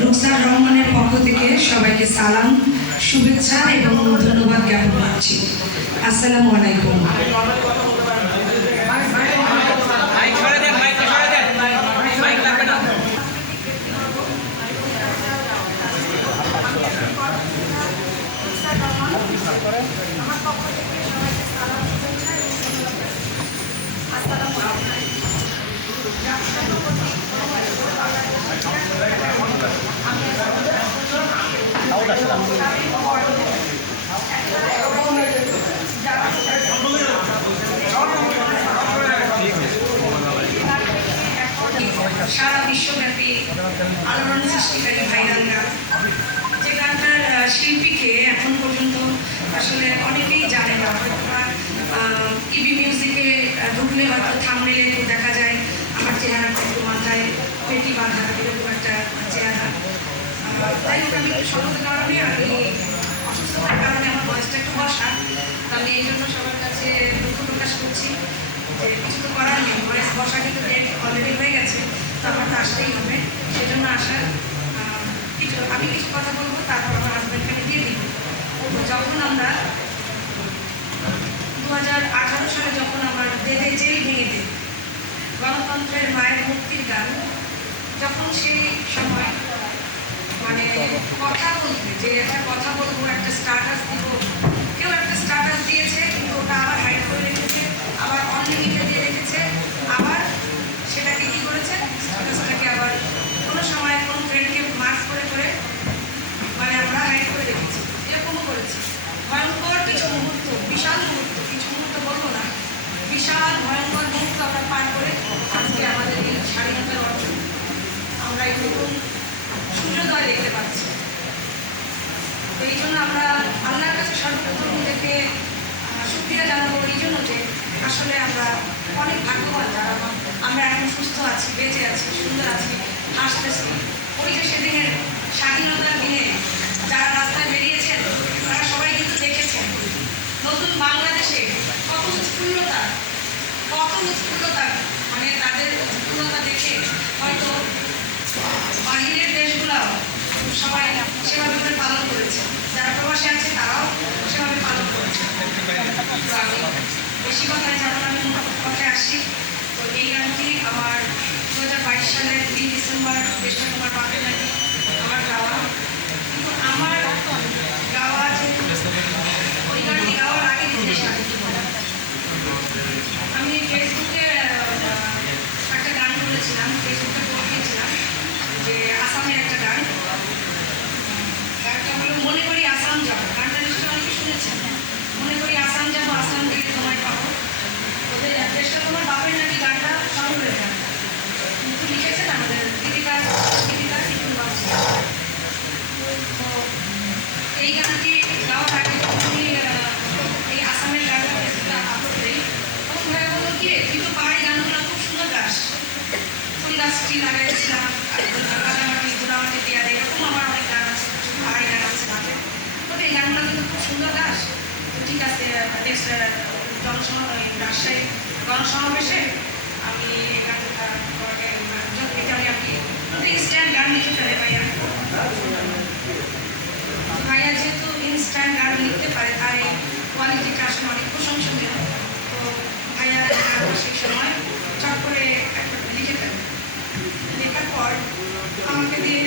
রুকসার রহমানের পক্ষ থেকে সবাইকে সালাম, শুভেচ্ছা এবং ধন্যবাদ জ্ঞাপন করছি। আসসালামু আলাইকুম। মাইক সরে দেন মাইক সরে দেন মাইক লাগবে না সারা বিশ্বব্যাপী আলোড়ন সৃষ্টিকারী ভাইরাল গান শিল্পীকে এখন পর্যন্ত আসলে অনেকেই জানে না ইবি মিউজিকে ঢুকলে হয়তো থামনেলে দেখা যায় আমার চেহারাটা একটু মাথায় পেটি বাঁধা এরকম একটা চেহারা তাই হোক আমি একটু সতর্ক কারণে আমি অসুস্থতার কারণে আমার বয়সটা একটু বসা আমি এই জন্য সবার কাছে দুঃখ প্রকাশ করছি যে কিছু তো করার নেই, বয়স বসা কিন্তু ডেট অলরেডি হয়ে গেছে তো আমার তো আসতেই হবে সেজন্য আসা কিছু, আমি কিছু কথা বলব, তারপর আমার হাজব্যান্ডকে দিয়ে দিব। যখন আমরা দু হাজার আঠারো সালে যখন আমার দেদে জেল ভেঙে দে গণতন্ত্রের মায়ের মুক্তির গান, যখন সেই সময় মানে কথা বলতে, যে একটা কথা বলব, একটা স্টাটাস দিব, কেউ একটা স্টাটাস দিয়েছে, কিন্তু ওটা আবার হাইড করে রেখেছে, আবার অনলিমিটে দিয়ে রেখেছে, আবার সেটাকে কি করেছে স্টাটাসটাকে আবার মার্ক করে করে মানে আমরা হাইড করে রেখেছি। এরকমও করেছি। ভয়ঙ্কর কিছু মুহূর্ত, বিশাল মুহূর্ত, কিছু মুহূর্ত বলব না। বিশাল ভয়ঙ্কর মুহূর্ত আমরা পার করে আজকে আমাদের এই স্বাধীনতার অর্জন আমরা এই নতুন সূর্যোদয় দেখতে পাচ্ছি। তো এই জন্য আমরা আল্লাহর কাছে সর্বপ্রথম নিজেকে সুক্রিয়া জানাব এই জন্য যে আসলে আমরা অনেক ভাগ্যবান যারা আমরা এখন সুস্থ আছি, বেঁচে আছি, সুন্দর আছি। হাসতেছি ওই যে সেদিনের স্বাধীনতার দিনে যারা রাস্তায় বেরিয়েছেন, তারা সবাই কিন্তু দেখেছেন নতুন বাংলাদেশে কত উৎফুল্লতা কত উৎফুল্লতা মানে তাদের উৎফুল্লতা দেখে হয়তো বাহিরের দেশগুলাও সবাই সেভাবে পালন করেছে। যারা প্রবাসে আছে, তারাও সেভাবে পালন করেছে তো আমি বেশি কথায় যাব না আমি মূল কথায় আসি তো এই গানটি আমার দু হাজার বাইশ সালের তিন ডিসেম্বর দেশটা তোমার বাপের নাকি আমার গাওয়া কিন্তু আমার গাওয়া যে ওই গানটি গাওয়ার আগে জিনিস আমি ফেসবুকে আহ, একটা গান বলেছিলাম ফেসবুকে পোস্ট দিয়েছিলাম যে আসামের একটা গান গানটা হলো মনে করি আসাম যাব। নিশ্চয়ই অনেকে শুনেছেন মনে করি আসাম যাব, আসাম গিয়ে তোমায় পাবো। ওদের চেষ্টা তোমার বাপের নাকি গানটা গান কিন্তু লিখেছেন আমাদের দীপিকা দীপিকা টিটুল বাবু তো এই গানটি গাওয়ার আগে যখন আমি আহ, এই আসামের গানটা ফেসবুকে আপলোড করি তখন ভাই বলল কি রে, তুই তো পাহাড়ি গানগুলো খুব সুন্দর গাস ফুল গাছটি লাগাইছিলাম কাদামাটি ধুলামাটি দেওয়া এরকম আমার অনেক গান আছে কিছু পাহাড়ি গান আছে গাছে তবে এই গানগুলো কিন্তু খুব সুন্দর গাছ তো ঠিক আছে নেক্সট জনসমাবেশ রাজশাহী গণসমাবেশে আমি এই গানটা তোমাকে এটা আমি আপনি ইনস্ট্যান্ট গান লিখে ফেলে ভাইয়া। ভাইয়া যেহেতু ইনস্ট্যান্ট গান লিখতে পারে, তার এই কোয়ালিটিটা আসলে অনেক প্রশংসনীয়। তো ভাইয়া সেই সময় চট করে একটা লিখে ফেলে। লেখার পর আমাকে দিয়ে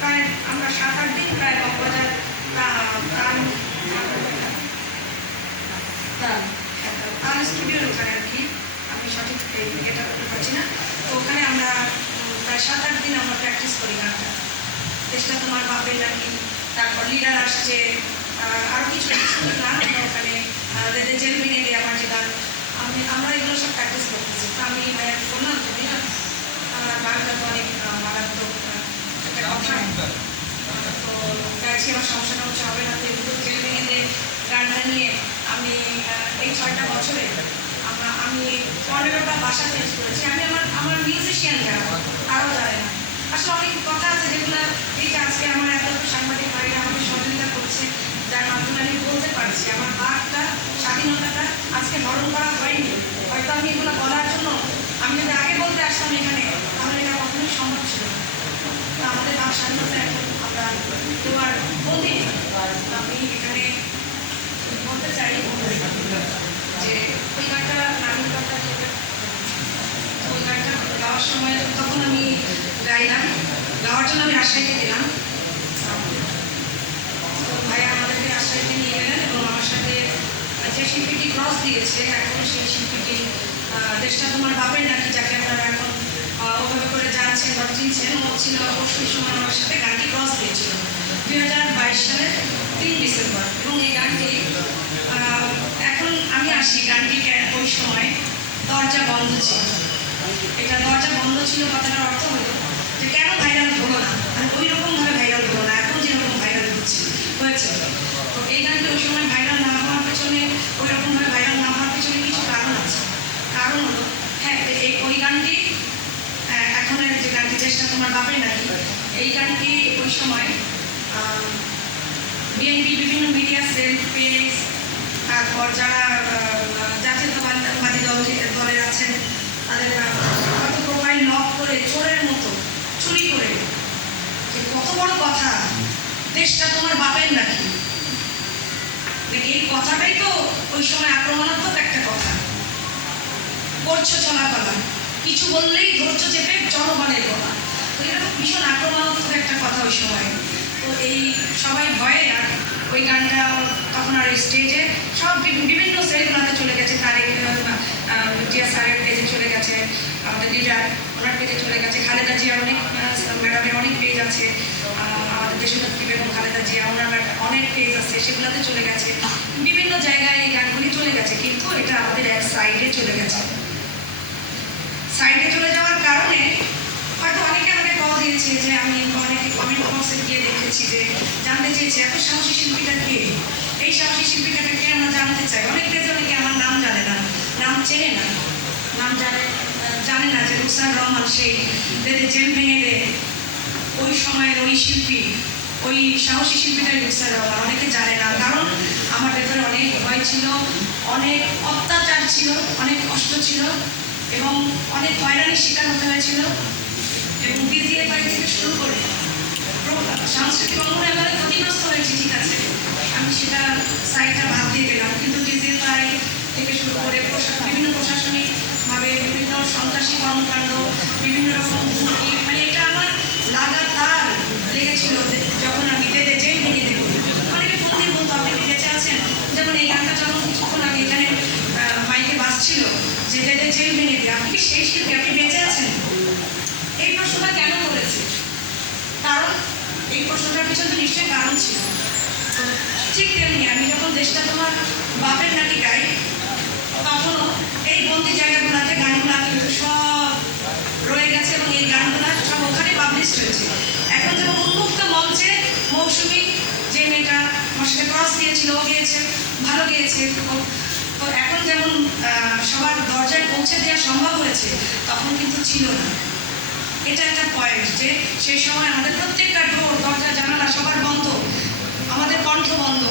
প্রায় আমরা সাত আট দিন প্রায় কক্সবাজার তার তার স্টুডিওর ওখানে আর কি আমি সঠিক এটা করতে পারছি না। তো ওখানে আমরা প্রায় সাত আট দিন আমরা প্র্যাকটিস করি গানটা দেশটা তোমার বাপের নাকি তারপর লিডার আসছে আরও কিছু সুন্দর গান আমরা ওখানে জেল ভেঙে দিয়ে আমার যে গান। আমি আমরা এগুলো সব প্র্যাকটিস করতেছি। তো আমি ভাইয়াকে বললাম তুমি না গানটা তো অনেক মারাত্মক একটা কথা। তো গাইছি আমার সমস্যা টমস্যা হবে না তো এগুলো জেল ভেঙে দিয়ে গানটা নিয়ে এই ছয়টা বছরে আমরা, আমি পনেরোটা ভাষা চেঞ্জ করেছি। আমি আমার আমার মিউজিশিয়ান যারা, তারাও জানে না। আসলে অনেক কথা আছে যেগুলো এই আজকে আমার এত সাংবাদিক ভাইরা আমাকে সহযোগিতা করছে, যার মাধ্যমে আমি বলতে পারছি, আমার বাঘটা স্বাধীনতাটা আজকে হরণ করা হয়নি। হয়তো আমি এগুলো বলার জন্য, আমি যদি আগে বলতে আসতাম এখানে, তাহলে এটা কখনোই সম্ভব ছিল আমাদের স্বাধীনতা এখন আমরা তোমার বন্দি আমি এখানে চাই এবং আমার সাথে যে শিল্পীটি ক্রস দিয়েছে এখন সেই শিল্পীটি দেশটা তোমার বাপের নাকি যাকে আপনারা এখন ওভাবে করে জানছেন বা চিনছেন ও ছিল সময় আমার সাথে গানটি ক্রস দিয়েছিল দুই হাজার বাইশ সালের তিন ডিসেম্বর এবং এই গানটি আহ, এখন আমি আসি গানটি কে- ওই সময় দরজা বন্ধ ছিল। এটা দরজা বন্ধ ছিল কথাটার অর্থ হলো যে কেন ভাইরাল হলো না? মানে ওই রকম ভাবে ভাইরাল হলো না, এখন যেরকম ভাইরাল হচ্ছে, হয়েছে। তো এই গানটা ওই সময় ভাইরাল না হওয়ার পেছনে ওই রকম ভাবে ভাইরাল না হওয়ার পেছনে কিছু কারণ আছে। কারণ হলো হ্যাঁ এই ওই গানটি এখনের যে গানটি চেষ্টা তোমার বাপের নাকি, এই গানটি ওই সময় বিএনপি বিভিন্ন মিডিয়া সেল পেজ তারপর যারা জাতীয়তাবাদী দল দলের আছেন, তাদের হয়তো প্রোফাইল লক করে, চোরের মতো চুরি করে। কত বড় কথা, দেশটা তোমার বাপের নাকি? এই কথাটাই তো ওই সময় আক্রমণাত্মক একটা কথা। করছ চলাফালা কিছু বললেই ধৈর্য চেপে জনগণের কথা। তো এটা ভীষণ আক্রমণাত্মক একটা কথা ওই সময়। তো এই সবাই ভয়ে আর ওই গানটা তখন আর স্টেজে সব বিভি- বিভিন্ন সেলগুলোতে চলে গেছে। তারেক জিয়া স্যারের পেজে চলে গেছে, আমাদের লিডার ওনার পেজে চলে গেছে, খালেদা জিয়ার অনেক ম্যাডামের অনেক পেজ আছে আমাদের দেশনেত্রী বেগম, খালেদা জিয়া, ওনার অনেক পেজ আছে, সেগুলোতে চলে গেছে। বিভিন্ন জায়গায় এই গানগুলি চলে গেছে, কিন্তু এটা আমাদের এক সাইডে চলে গেছে। সাইডে চলে যাওয়ার কারণে হয়তো অনেকে কল যে আমি অনেকে কমেন্ট বক্সে গিয়ে দেখেছি যে জানতে চেয়েছে, এত সাহসী শিল্পীটা কে? এই সাহসী শিল্পীটাকে কে আমরা জানতে চাই? অনেক পেজে অনেকে আমার নাম জানে না? নাম চেনে না? নাম জানে জানে না যে রুকসান রহমান সেই দেদে জেল ভেঙে দে ওই সময়ের ওই শিল্পী, ওই সাহসী শিল্পীটাই রুকসান রহমান। অনেকে জানে না, কারণ আমার ভেতরে অনেক ভয় ছিল, অনেক অত্যাচার ছিল, অনেক কষ্ট ছিল এবং অনেক হয়রানির শিকার হতে হয়েছিল। এবং ডিজিএফআই থেকে শুরু করে সাংস্কৃতিক অঙ্গনে আমরা ক্ষতিগ্রস্ত হয়েছে ঠিক আছে আমি সেটা সাইডটা বাদ দিয়ে গেলাম কিন্তু ডিজিএফআই থেকে শুরু করে বিভিন্ন বিভিন্ন প্রশাসনিকভাবে বিভিন্ন সন্ত্রাসী কর্মকাণ্ড বিভিন্ন রকম মানে এটা আমার লাগাতার লেগেছিল যখন আমি দেদে জেল ভেঙে দেবো অনেকে ফোন দিয়ে বলতো আপনি কি বেঁচে আছেন যেমন এই গানটা যখন কিছুক্ষণ আগে এখানে আহ, মাইকে বাজছিল যে দেদে জেল ভেঙে দিয়ে আপনি কি সেই শিল্পী আপনি বেঁচে আছেন এই প্রশ্নটা কেন করেছে কারণ এই প্রশ্নটার পিছনে তো নিশ্চয়ই কারণ ছিল তো ঠিক তেমনি আমি যখন দেশটা তোমার বাপের নাকি গাই তখনও এই বন্দি জায়গাগুলোতে গানগুলো কিন্তু সব রয়ে গেছে এবং এই গানগুলো সব ওখানে পাবলিশ হয়েছে। এখন যেমন উন্মুক্ত মঞ্চে মৌসুমি যে মেয়েটা আমার সাথে ক্রস দিয়েছিল, ও গিয়েছে, ভালো গিয়েছে। তো এখন যেমন সবার দরজায় পৌঁছে দেওয়া সম্ভব হয়েছে, তখন কিন্তু ছিল না। এটা একটা পয়েন্ট যে সেই সময় আমাদের প্রত্যেকটা ডোর দরজা জানালা সবার বন্ধ আমাদের কণ্ঠ বন্ধ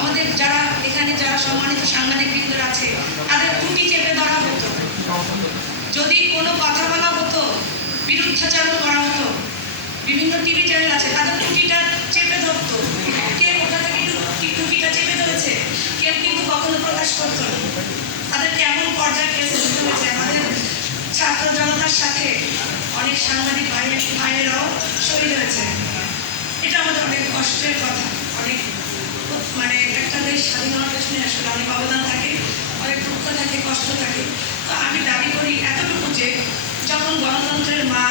আমাদের যারা এখানে যারা সম্মানিত সাংবাদিক বৃন্দর আছে তাদের ত্রুটি চেপে ধরা হতো যদি কোনো কথা বলা হতো বিরুদ্ধাচারণ করা হতো। বিভিন্ন টিভি চ্যানেল আছে, তাদের ত্রুটিটা চেপে ধরতো। কে কোথা থেকে ত্রুটিটা চেপে ধরেছে কেউ কিন্তু কখনো প্রকাশ করতো না। তাদের কেমন পর্যায়ে কেস হয়েছে, আমাদের ছাত্র জনতার সাথে অনেক সাংবাদিক ভাইয়ের ভাইয়েরাও শহীদ হয়েছে। এটা আমাদের অনেক কষ্টের কথা, অনেক মানে একটা দেশ স্বাধীনতার পেছনে আসলে অনেক অবদান থাকে, অনেক দুঃখ থাকে, কষ্ট থাকে। তো আমি দাবি করি এতটুকু যে যখন গণতন্ত্রের মা,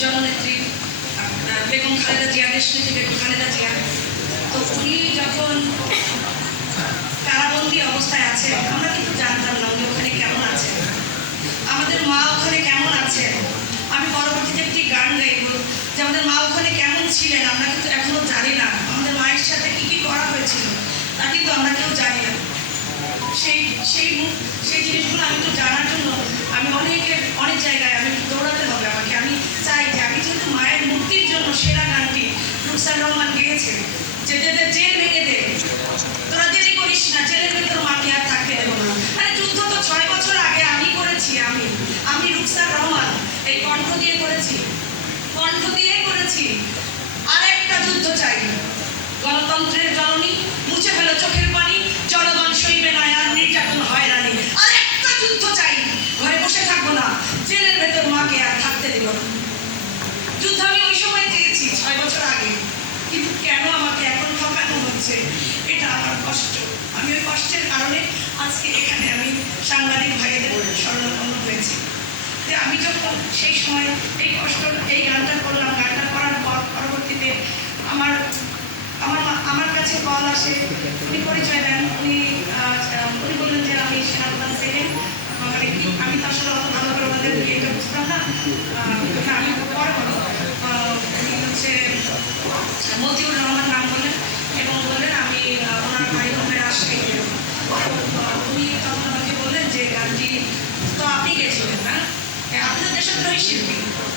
জননেত্রী বেগম খালেদা জিয়া দেশনেত্রী বেগম খালেদা জিয়া, তো উনি যখন কারাবন্দি অবস্থায় আছে আমরা কিন্তু জানতাম না উনি ওখানে কেমন আছেন। আমাদের মা ওখানে কেমন আছেন? আমি পরবর্তীতে একটি গান গাইব যে আমাদের মা ওখানে কেমন ছিলেন, আমরা কিন্তু এখনও জানি না। আমাদের মায়ের সাথে কি কি করা হয়েছিল, তা কিন্তু আমরা কেউ জানি না। সেই সেই সেই জিনিসগুলো আমি একটু জানার জন্য আমি অনেকের, অনেক জায়গায় আমি দৌড়াতে হবে আমাকে। আমি চাই যে আমি যেহেতু মায়ের মুক্তির জন্য সেরা গানটি রুকসান রহমান গেয়েছে যে যাদের জেল ভেঙে দে, তোরা দেরি করিস না, জেলের ভেতর মাকে আর থাকতে দেবো না। মানে যুদ্ধ তো ছয় বছর আগে আমি করেছি, আমি আমি রুকসার রহমান, এই কণ্ঠ দিয়ে করেছি, কণ্ঠ দিয়ে করেছি। আরেকটা যুদ্ধ চাই, গণতন্ত্রের জননী মুছে ফেলো চোখের পানি জনগণ সইবে না আর নির্যাতন হয়রানি আরেকটা যুদ্ধ চাই ঘরে বসে থাকব না জেলের ভেতর মাকে আর থাকতে দেব না যুদ্ধ আমি ওই সময় চেয়েছি ছয় বছর আগে কিন্তু কেন আমাকে এখন ঠকানো হচ্ছে এটা আমার কষ্ট আমি ওই কষ্টের কারণে আজকে এখানে আমি সাংবাদিক ভাইদের স্মরণাপন্ন হয়েছি। যে আমি যখন সেই সময় এই কষ্ট, এই গানটা করলাম, গানটা করার পর পরবর্তীতে আমার আমার আমার কাছে কল আসে, উনি পরিচয় দেন, উনি উনি বললেন যে আমি সেনাপ্রধান সেলিম মানে আমি তো আসলে অত ভালো করে ওনাদের বুঝতাম না। আমি পরে বলো আহ, উনি হচ্ছে মতিউর রহমান নাম বললেন এবং বললেন আমি আহ, ওনার বাড়ি হবে রাজশাহীতে তো, আহ, উনি তখন আমাকে বললেন যে গানটি তো আপনি গেছিলেন না এ, আপনি তো দেশদ্রোহী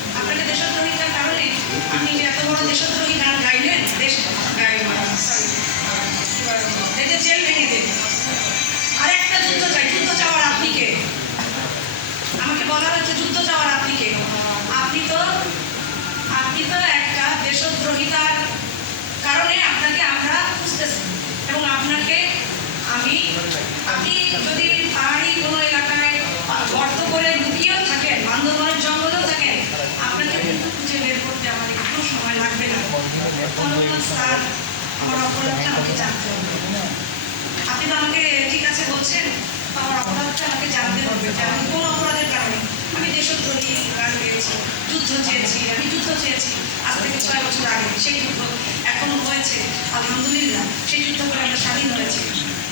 আপনি তো আমাকে ঠিক আছে বলছেন আমার অপরাধটা আমাকে জানতে হবে যে আমি কোন অপরাধের কারণে, আমি দেশদ্রোহী গান গেয়েছি, যুদ্ধ চেয়েছি, আমি যুদ্ধ চেয়েছি আজ থেকে ছয় বছর আগে, সেই যুদ্ধ এখন হয়েছে, আলহামদুলিল্লাহ, সেই যুদ্ধ করে আমরা স্বাধীন হয়েছি।